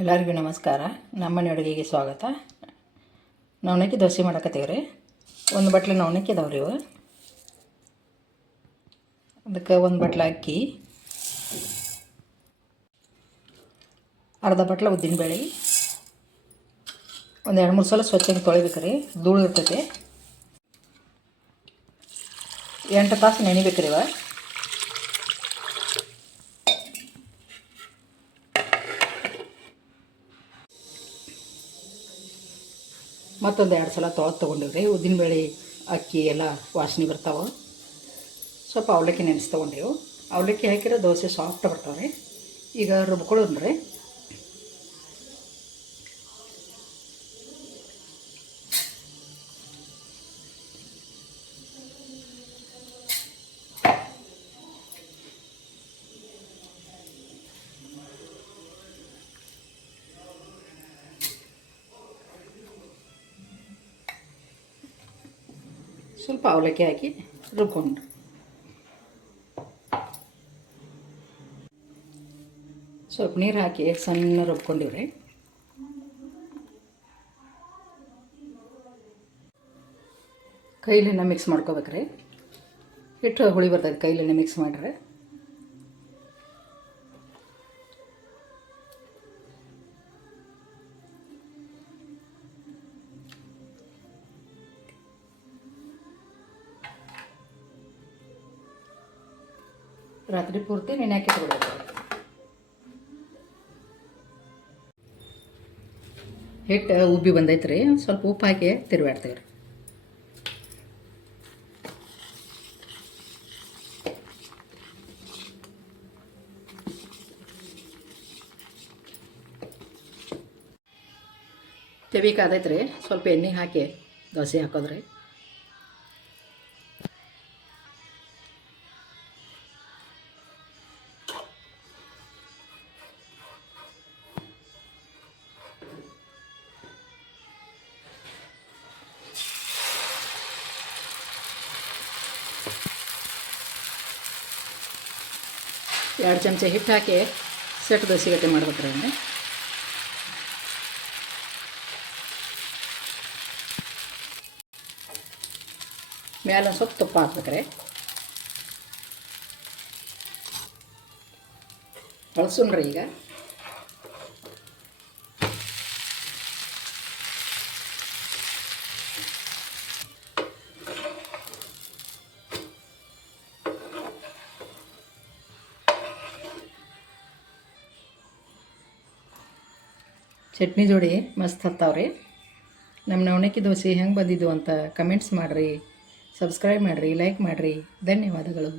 ಎಲ್ಲರಿಗೂ ನಮಸ್ಕಾರ. ನಮ್ಮನೆ ಅಡುಗೆಗೆ ಸ್ವಾಗತ. ನವಣಕ್ಕಿ ದೋಸೆ ಮಾಡಕತ್ತೀವಿ ರೀ. ಒಂದು ಬಟ್ಲು ನವಣಕ್ಕಿ ಇದಾವೆ ರೀ ಇವು. ಅದಕ್ಕೆ ಒಂದು ಬಟ್ಲು ಅಕ್ಕಿ, ಅರ್ಧ ಬಟ್ಲು ಉದ್ದಿನಬೇಳೆ, ಒಂದು 2-3 ಸಲ ಸ್ವಚ್ಛಗೆ ತೊಳಿಬೇಕು ರೀ, ಧೂಳು ಇರ್ತೈತೆ. 8 ತಾಸು ನೆನಿಬೇಕು ರೀ ಇವ. ಮತ್ತೊಂದು 2 ಸಲ ತೊಗೊಂಡಿವ್ರಿ. ಉದ್ದಿನಬೇಳೆ ಅಕ್ಕಿ ಎಲ್ಲ ವಾಸನೆ ಬರ್ತಾವೆ. ಸ್ವಲ್ಪ ಅವಲಕ್ಕಿ ನೆನೆಸಿ ತೊಗೊಂಡಿವು. ಅವಲಕ್ಕಿ ಹಾಕಿದ್ರೆ ದೋಸೆ ಸಾಫ್ಟ್ ಬರ್ತಾವೆ. ಈಗ ರುಬ್ಕೊಳ್ಳೋಣ್ರಿ. ಸ್ವಲ್ಪ ಅವಲಕ್ಕಿ ಹಾಕಿ ರುಬ್ಕೊಂಡು, ಸ್ವಲ್ಪ ನೀರು ಹಾಕಿ ಸಣ್ಣ ರುಬ್ಕೊಂಡಿವ್ರಿ. ಕೈಲಿನ ಮಿಕ್ಸ್ ಮಾಡ್ಕೋಬೇಕ್ರಿ. ಹಿಟ್ಟು ಹುಳಿ ಬರ್ತದೆ ಕೈಲಿನ ಮಿಕ್ಸ್ ಮಾಡಿದ್ರೆ. ರಾತ್ರಿ ಪೂರ್ತಿ ನೆನೆ ಹಾಕಿಟ್ಬಿಡೋದು. ಹಿಟ್ಟು ಉಬ್ಬಿ ಬಂದೈತೆ ರೀ. ಸ್ವಲ್ಪ ಉಪ್ಪು ಹಾಕಿ ತಿರುವಾಡ್ತೀವಿ ರೀ. ತೆವಿಕಾದೈತೆ ರೀ. ಸ್ವಲ್ಪ ಎಣ್ಣೆ ಹಾಕಿ ದೋಸೆ ಹಾಕೋದ್ರಿ. ಎರಡು ಚಮಚ ಹಿಟ್ಟು ಹಾಕಿ ಸೆಟ್ ದೋಸೆ ಗಟ್ಟಿ ಮಾಡ್ಬೇಕ್ರಿ. ಅಂದರೆ ಮೇಲೆ ಸ್ವಲ್ಪ ತುಪ್ಪ ಹಾಕ್ಬೇಕ್ರಿ. ಬಳಸೋಣ್ರಿ ಈಗ. ಚಟ್ನಿ ಜೋಡಿ ಮಸ್ತ್ ಹತ್ತಾವ್ರಿ. ನಮ್ಮ ನವಣಕ್ಕಿ ದೋಸೆ ಹೆಂಗೆ ಬಂದಿದ್ದು ಅಂತ ಕಮೆಂಟ್ಸ್ ಮಾಡಿರಿ, ಸಬ್ಸ್ಕ್ರೈಬ್ ಮಾಡಿರಿ, ಲೈಕ್ ಮಾಡಿರಿ. ಧನ್ಯವಾದಗಳು.